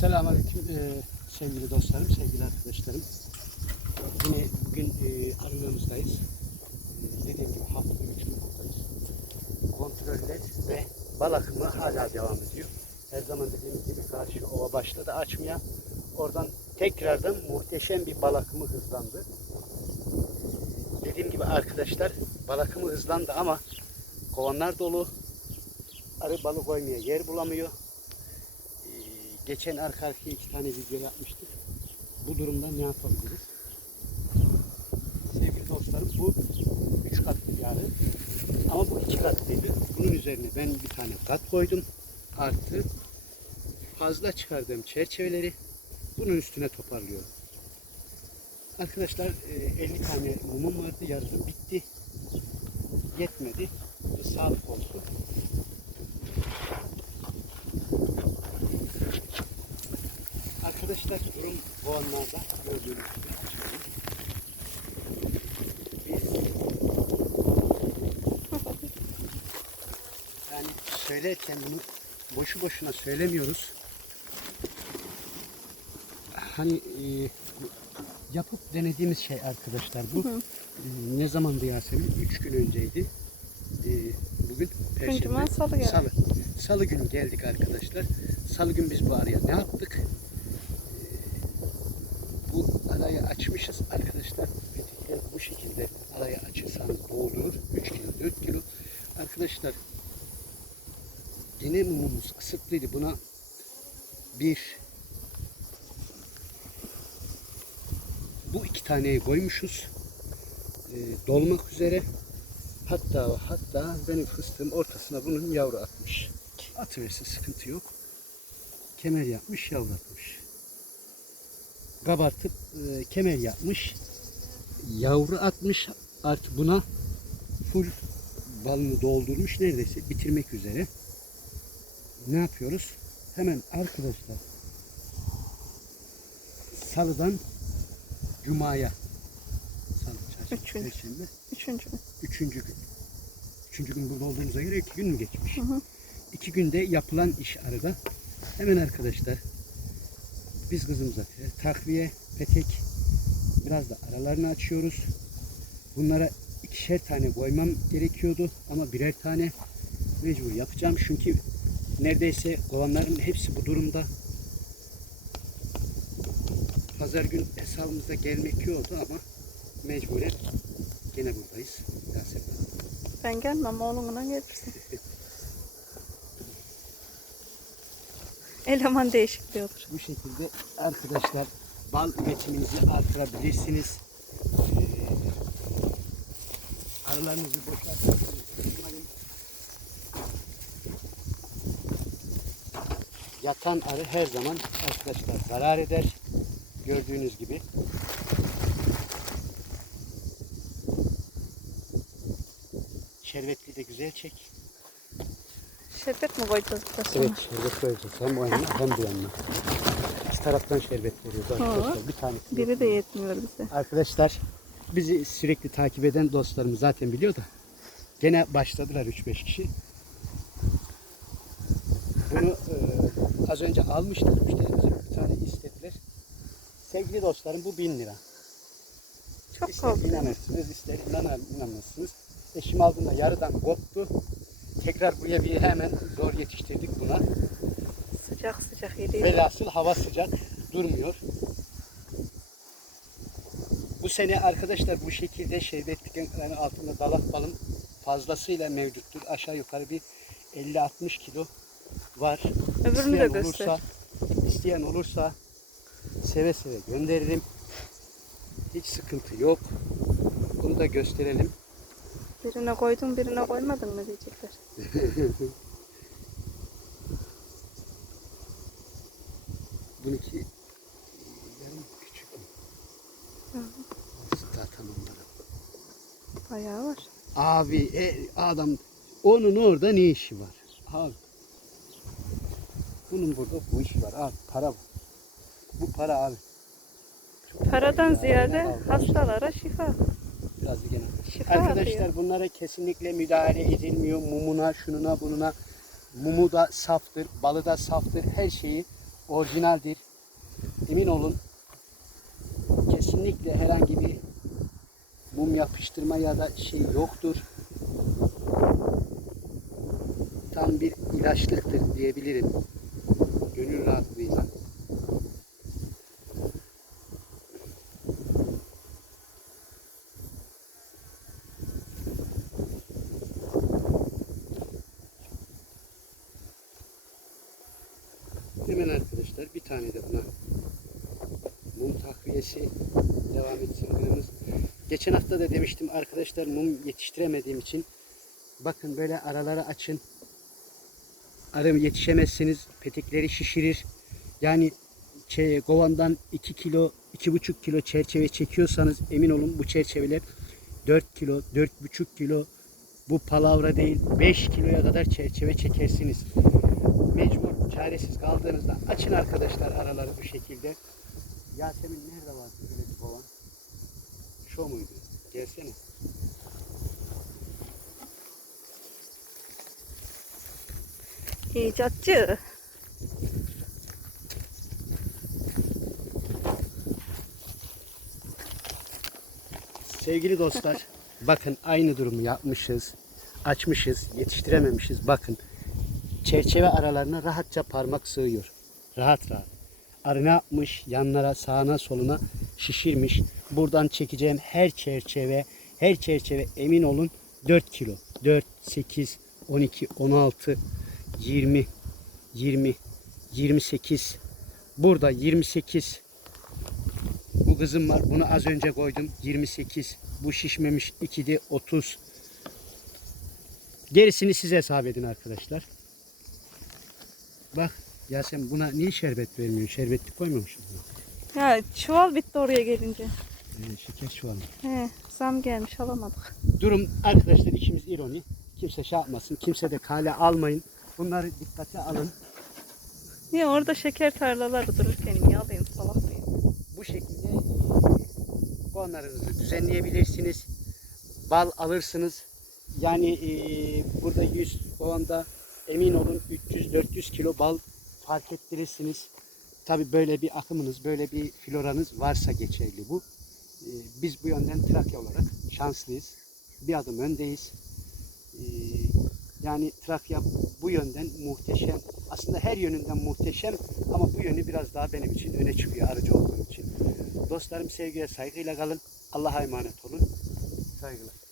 Selamünaleyküm ee, sevgili dostlarım, sevgili arkadaşlarım. Yine bugün e, arılığımızdayız. E, dediğim gibi haftada üç gün buradayız. Kontroller ve bal akımı hala devam ediyor. Her zaman dediğim gibi karşı ova başladı açmaya. Oradan tekrardan muhteşem bir bal akımı hızlandı. Dediğim gibi arkadaşlar bal akımı hızlandı ama kovanlar dolu. Arı balık koymaya yer bulamıyor. Geçen arka arkaya iki tane video yapmıştık. Bu durumda ne yapabiliriz? Sevgili dostlarım bu üç katlı yani. Ama bu iki katlıydı. Bunun üzerine ben bir tane kat koydum. Artı fazla çıkardığım çerçeveleri bunun üstüne toparlıyorum. Arkadaşlar e, 50 tane mumum vardı. Yarısı bitti. Yetmedi. Sağlık olsun. Arkadaşlar durum bu anlarda gördüğünüz yani söylerken bunu boşu boşuna söylemiyoruz. Hani e, yapıp denediğimiz şey arkadaşlar bu. E, ne zamandı Yasemin? Üç gün önceydi. E, bugün Perşembe. Salı geldi. Salı. Salı günü geldik arkadaşlar. Salı gün biz bu araya ne yaptık? Arayı açmışız arkadaşlar. Petekler bu şekilde arayı açırsanız boğuluyor. 3 kilo 4 kilo. Arkadaşlar yine mumumuz kısıtlıydı. Buna bir bu iki taneyi koymuşuz. Ee, dolmak üzere. Hatta hatta benim fıstığım ortasına bunun yavru atmış. Atıverse sıkıntı yok. Kemer yapmış, yavru atmış kabartıp e, kemer yapmış. Yavru atmış. Artık buna full balını doldurmuş. Neredeyse bitirmek üzere. Ne yapıyoruz? Hemen arkadaşlar salıdan cumaya salı, çarşamba, Üçüncü. perşembe, Üçüncü gün. üçüncü gün. Üçüncü gün burada olduğumuza göre iki gün mü geçmiş? Hı hı. İki günde yapılan iş arada. Hemen arkadaşlar biz kızımıza takviye, petek biraz da aralarını açıyoruz. Bunlara ikişer tane koymam gerekiyordu ama birer tane mecbur yapacağım çünkü neredeyse kovanların hepsi bu durumda. Pazar gün hesabımızda gelmek yoktu ama mecburen gene buradayız. Ben gelmem oğlumla gelirsin. Eleman değişikliği olur. Bu şekilde arkadaşlar bal üretiminizi artırabilirsiniz. Ee, arılarınızı boşaltabilirsiniz. Yatan arı her zaman arkadaşlar zarar eder. Gördüğünüz gibi. Şerbetli de güzel çek. Şerbet mi koyacağız biraz sonra? Evet şerbet koyacağız. Hem o yanına hem bu yanına. İki taraftan şerbet veriyoruz arkadaşlar. Bir tanesi. Biri de yetmiyor bize. Arkadaşlar bizi sürekli takip eden dostlarımız zaten biliyor da gene başladılar 3-5 kişi. Bunu e, az önce almışlar müşterimize bir tane istediler. Sevgili dostlarım bu 1000 lira. Çok İster korkuyorum. inanırsınız ister inan- inanmazsınız. Eşim aldığında yarıdan koptu. Tekrar buraya bir hemen zor yetiştirdik buna. Sıcak sıcak yedi. Velhasıl hava sıcak durmuyor. Bu sene arkadaşlar bu şekilde şerbetliklerin altında dalak balım fazlasıyla mevcuttur. Aşağı yukarı bir 50-60 kilo var. Öbürünü de İsteyen göster. olursa, isteyen olursa seve seve gönderirim. Hiç sıkıntı yok. Bunu da gösterelim. Birine koydun birine koymadın mı diyecekler. Bununki yarım küçük? Hı. Daha tamamladım. Bayağı var. Abi e, adam onun orada ne işi var? Abi. Bunun burada bu iş var abi. Para bu. Bu para abi. Paradan Ya, ziyade hastalara şifa. Biraz gene. Şifa Arkadaşlar arıyor. bunlara kesinlikle müdahale edilmiyor. Mumuna, şununa, bununa. Mumu da saftır, balı da saftır. Her şeyi orijinaldir. Emin olun kesinlikle herhangi bir mum yapıştırma ya da şey yoktur. Tam bir ilaçlıktır diyebilirim. Gönül rahatlığıyla. Hemen arkadaşlar bir tane de buna mum takviyesi devam etsin. Geçen hafta da demiştim arkadaşlar mum yetiştiremediğim için bakın böyle araları açın. Arım yetişemezseniz petekleri şişirir. Yani şey, kovandan 2 kilo, 2,5 kilo çerçeve çekiyorsanız emin olun bu çerçeveler 4 kilo, 4,5 kilo bu palavra değil 5 kiloya kadar çerçeve çekersiniz. Mecbur çaresiz kaldığınızda açın arkadaşlar araları bu şekilde. Yasemin nerede var bir kovan? Şu muydu? Gelsene. İcatçı. Sevgili dostlar, bakın aynı durumu yapmışız, açmışız, yetiştirememişiz. Bakın, çerçeve aralarına rahatça parmak sığıyor. Rahat rahat. Arı ne yapmış? Yanlara, sağına, soluna şişirmiş. Buradan çekeceğim her çerçeve, her çerçeve emin olun 4 kilo. 4, 8, 12, 16, 20, 20, 28. Burada 28, bu kızım var. Bunu az önce koydum. 28. Bu şişmemiş 2'de 30. Gerisini siz hesap edin arkadaşlar. Bak Yasemin buna niye şerbet vermiyor? Şerbetli koymamışım. Ya çuval bitti oraya gelince. Ee, şeker an. He, zam gelmiş alamadık. Durum arkadaşlar işimiz ironi. Kimse şey yapmasın. Kimse de kale almayın. Bunları dikkate alın. Niye orada şeker tarlaları dururken niye alayım salak mıyım? Bu şekilde puanlarınızı düzenleyebilirsiniz. Bal alırsınız. Yani eee, burada 100 puanda emin olun 300-400 kilo bal fark ettirirsiniz. Tabi böyle bir akımınız, böyle bir floranız varsa geçerli bu. Eee, biz bu yönden Trakya olarak şanslıyız. Bir adım öndeyiz. Eee, yani Trakya bu yönden muhteşem. Aslında her yönünden muhteşem ama bu yönü biraz daha benim için öne çıkıyor arıcı olduğum için. Dostlarım sevgiye saygıyla kalın. Allah'a emanet olun. Saygılar.